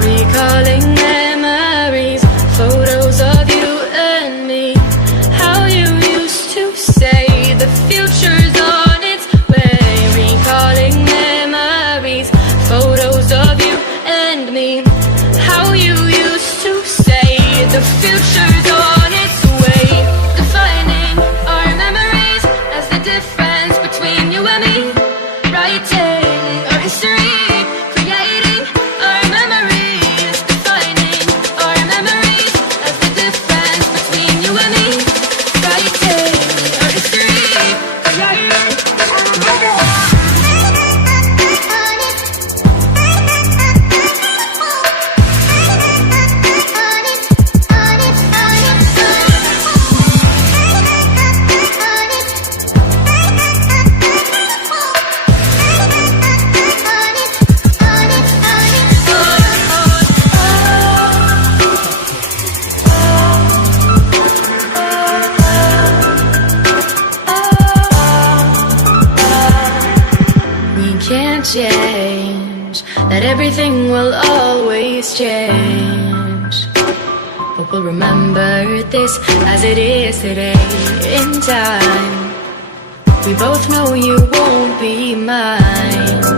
Recalling memories, photos of you and me. How you used to say the future's on its way. Recalling memories, photos of you and me. How you used to say the future's on its way. Defining our memories as the difference between you and me. Writing our history. Can't change that everything will always change, but we'll remember this as it is today. In time, we both know you won't be mine.